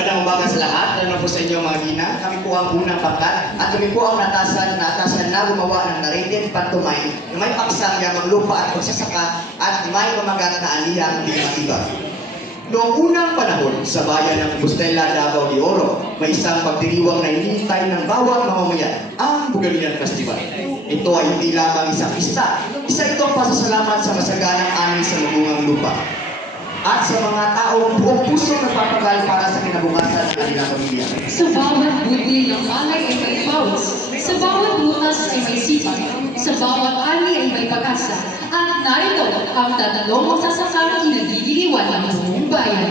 Magandang umaga sa lahat. Alam po sa inyo mga gina, kami po ang unang pangkat at kami po ang natasan na gumawa ng narrated pantomime na may paksang yamang lupa at pagsasaka at may mamagat na alihang di matibag. Noong unang panahon sa bayan ng Bustela, Davao de Oro, may isang pagdiriwang na hinihintay ng bawat mamamayan, ang Bugalian Festival. Ito ay hindi lamang isang pista, isa itong pasasalamat sa masaganang ani sa magungang lupa at sa mga taong buong puso nagpapagal para sa kinabukasan ng kanilang pamilya. Sa bawat budil ng malay ay may pawis, sa bawat butas ay may sipag, sa bawat ani ay may pag-asa, at narito ang tatalong magsasakang kinagigiliwan ng buong bayan.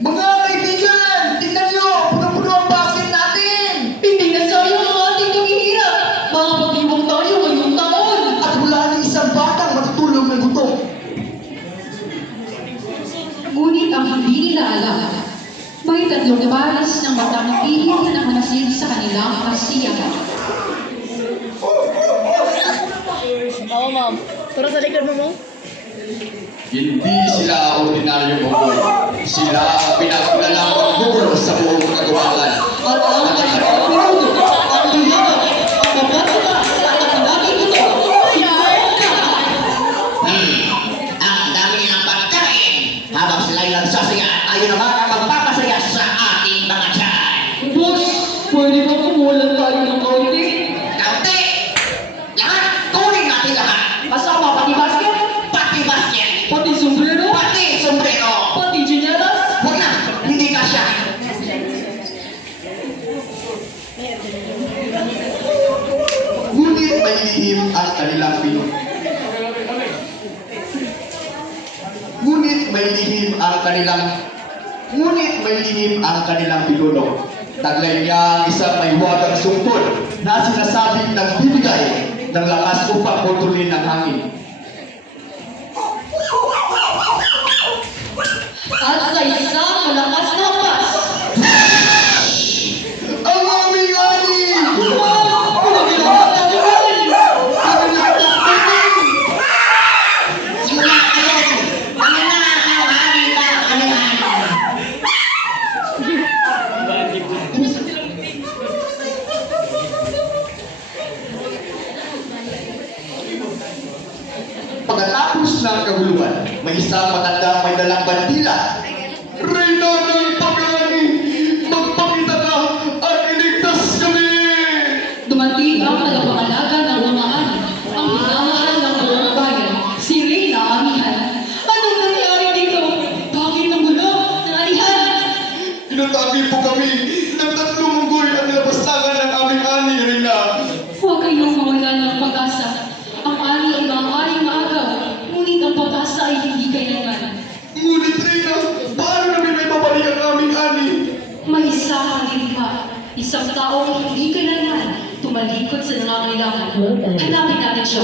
Mga kaibigan, tingnan niyo, puno-puno ang basket natin! Hindi na sayang ang ating paghihirap, mga pag-iwang tayo ngayong taon. At wala ni isang batang matutulog ng gutom. Ngunit ang hindi nila alam, may tatlong pares ng batang pilit na nakanasid sa kanilang kasiyahan. Oo, ma'am. Turo sa likod mo, ma'am. Hindi sila ordinaryong unggoy. Sila ang pinagkulalang guro sa buong kagawakan. At ang kanilang pinuno, ang liyaga, ang mabata, at ang lagi ito, Ang dami ng pagkain habang sila'y nagsasaya at tayo naman ang magpapasaya sa ating mga tiyan. Boss, pwede ba kumulan tayo ng kaunti? Kaunti! Lahat! Kunin natin lahat! Kasama pati basket, Pati basket! pati sombrero, Pati sombrero! pati chinelas. Huwag na! Hindi kasya! Ngunit may lihim ang kanilang pinuno. Ngunit may lihim ang kanilang pinuno. Taglay niya ang isang may huwagang sungkol na sinasabing nagbibigay ng lakas upang putulin ng hangin. At sa isang malakas na pas, Ang aming ani! Simula ngayon! Ano na ang aming kakalihan? Pagkatapos ng kaguluhan, may isang matandang may dalang bandila. Reyna ng pag-ani! Magpakita ka at iligtas kami! dumating ang tagapangalaga ng mga ani, ang pinamahal ng buong bayan, si Reyna Amihan. Anong nangyari dito? Bakit ang gulo ng anihan? Tinatagi po kami ng tatlong unggoy at napastangan ng aming ani, Reyna. Huwag kayong mawalan ng pag-asa. Ang ani ay maaaring maagaw, ngunit ang pag-asa ay hindi kailanman. Ngunit, Reyna, paano namin may babalik ang aming ani? May isang halima, isang taong hindi kailanman tumalikod sa nangangailangan. Hanapin natin siya.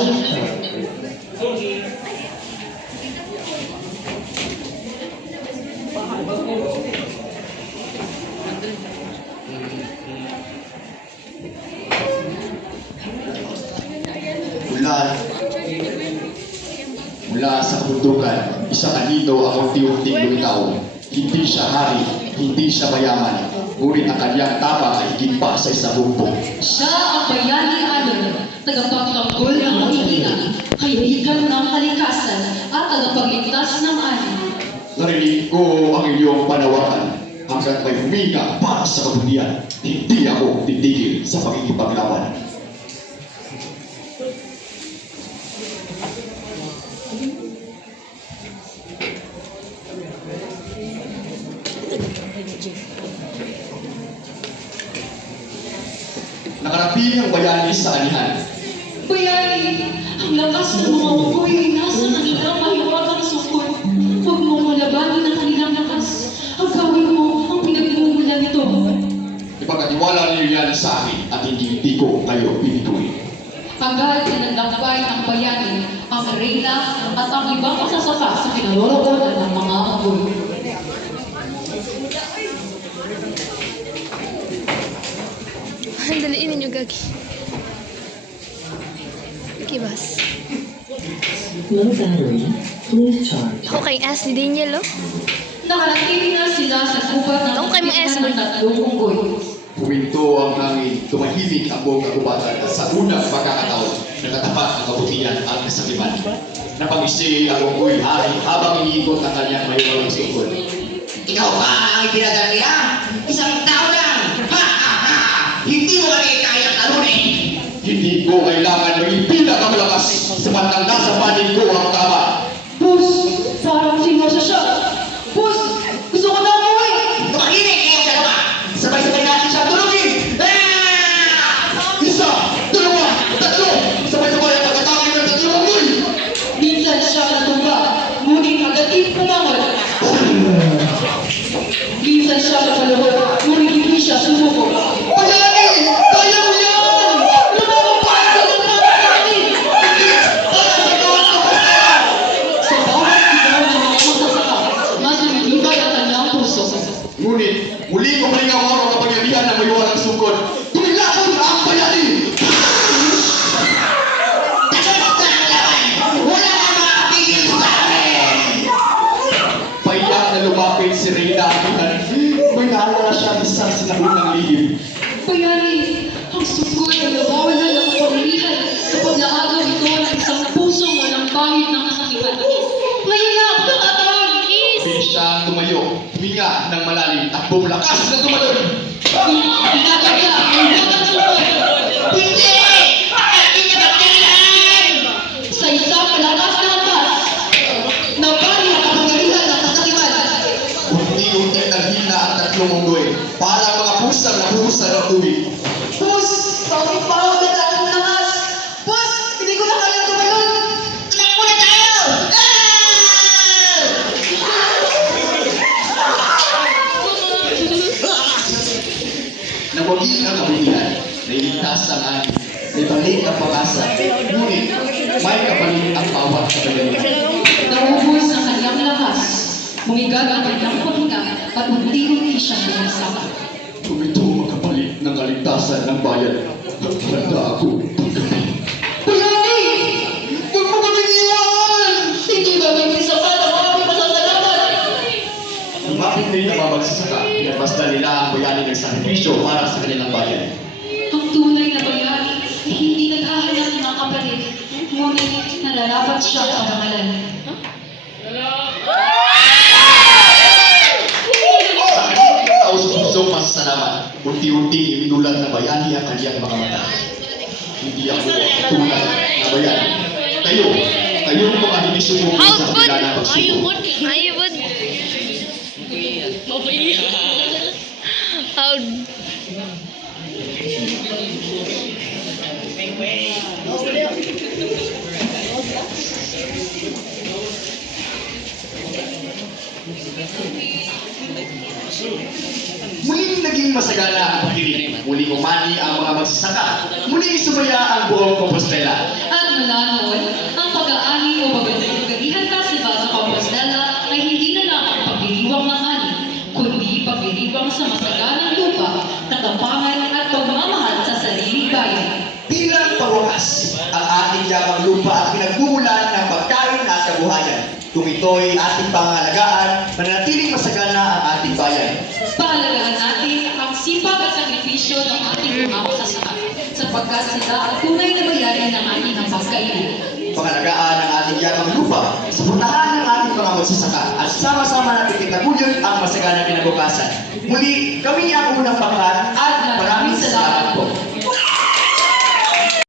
Mula sa kabundukan, isa kanino ang unti-unting lumitaw. Hindi siya hari, hindi siya mayaman, ngunit ang kanyang tama ay higit pa sa isang bumbong. Siya ang bayani alon, tagapagtanggol ng kahilingan, kaibigan ng kalikasan, at tagapagligtas ng ani. Narinig ko ang iyong panawagan hanggang may huminga para sa kabutihan. Hindi ako titigil sa pakikipaglaban. Nakarating ang bayani sa anihan. Bayani, ang lakas ng mga unggoy ay nasa kanilang mahiwagang sukol. Huwag mong malabanin ang kanilang lakas. Ang gawin mo ang pinagmumulan nito. Ipagkatiwala niyo yan sa akin at hindi ko kayo pinituloy. Agad pinaglampay ng bayani, ang Reyna at ang ibang kasasaka sa kinaroroonan ng mga unggoy. Daliin ninyo, Gagi. Kibas. Low battery. Please charge. Ako kay S ni Daniel, oh. Nakalagay na sila sa gubat ng Doon kay mga S, ng tatlong unggoy. Huminto ang hangin, tumahimik ang buong kagubatan at sa unang pagkakataon, nakatapat ang kabutihan at kasakiman. Napangisi ang unggoy hari habang iniikot ang kanyang mayroong sungkol. Ikaw ba ang ipinagal nila? Isang tao lang! Ha ha ha! Hindi mo kami kaya talunin! Hindi ko kailangan maging pinakamalakas samantal nasa panig ko ang tama. Bus! Parang sinosya siya! Bus! Gusto ko na umuwi! Tumahinig kayong dalawa! Sabay-sabay natin siya tulungin! Isa, dalawa, tatlo, sabay-sabay ang pagkatawin ng tatlong unggoy. Minsan siya natumba, ngunit agad pumangon. Minsan siya napaluhod, ngunit hindi siya sumuko. Bayani! Kaya mo yan! Lumabang pa ang pagkakataon namin! Sa bawat sigaw ng mga magsasaka, mas lumilipad ang kanyang puso. Ngunit, muli ko malingaw ang kapangyarihan ng mayroong sungkol. Tumilakon ang bayani! Tapos na ang laban! Wala na makapigil sa amin! Paiyak na lumapit si Reyna Aguilar. May naalala siya isang sinahunang lihim. Bayani, ang sunggoy ay nawawalan ng kapangyarihan kapag naagaw ito ng isang pusong walang bahid ng kasakiman. Mahirap na katawag, Kiss! Bigla tumayo, huminga ng malalim at bumulakas na tumalon. Pinagaya ang batang sunggoy Hindi! Akin niya pagkailan! sa isang malakas na hampas. Nabali ang kapangyarihan ng kasakiman. Unti-unti naghina ang tatlong unggoy. Parang mga pusang nahuhusan ng tubig. Bus! Bakit pa ako naglaan ng lakas? Bus! Hindi ko na kaya tumalon! Tumakbo na tayo! Nawagin ang kabutihan. Nailigtas ang ani. Naibalik ang pag-asa. Ngunit, may kapalit ang bawat kapangyarihan. Naubos ang kanyang lakas. Bumigal ang kanyang paghinga at unti-unti siyang bumisapa. Tumito ang kapalit ng kaligtasan ng bayan. Handa ako tanggapin. Bayani! Huwag mo kaming iwan! Hindi kami sapat ang aming masasalamat! Lumapit din ang mga magsasaka. Pinabasta nila ang bayani ng sakripisyo para sa kanilang bayan. Ang tunay na bayani ay hindi naghahanap ng kapatid, ngunit nararapat siya sa pangalan. Taos-puso pasasalamat. Unti-unti iminulat na bayani ang kanyang mga mata. Hindi ako tunay na bayani. Kayo ang mga hindi sumuko sa kabila ng pagsuko. Ayun. How? Muling naging masagana ang pagdinig. Muling umani ang mga magsasaka. Muling sumaya ang buong Compostela. At mula noon, ang pag-aani o pagdirihan festival sa Compostela ay hindi na lang ang pagdiriwang ng ani, kundi pagdiriwang sa masaganang lupa, katapangan at pagmamahal sa sariling bayan. Bilang pangwakas, ang ating yamang lupa ang pinagmumulan ng pagkain at kabuhayan. Kung ito'y ating pangalagaan, mananatiling masagana ang ating bayan. Pahalagahan natin ang sipag at sakripisyo ng ating mga magsasaka, sapagkat sila ang tunay na bayani ng ating pagkain. Pangalagaan ang ating yamang lupa, suportahan ang ating mga magsasaka, at sama-sama natin itaguyod ang masaganang kinabukasan. Muli, kami ang unang pangkat at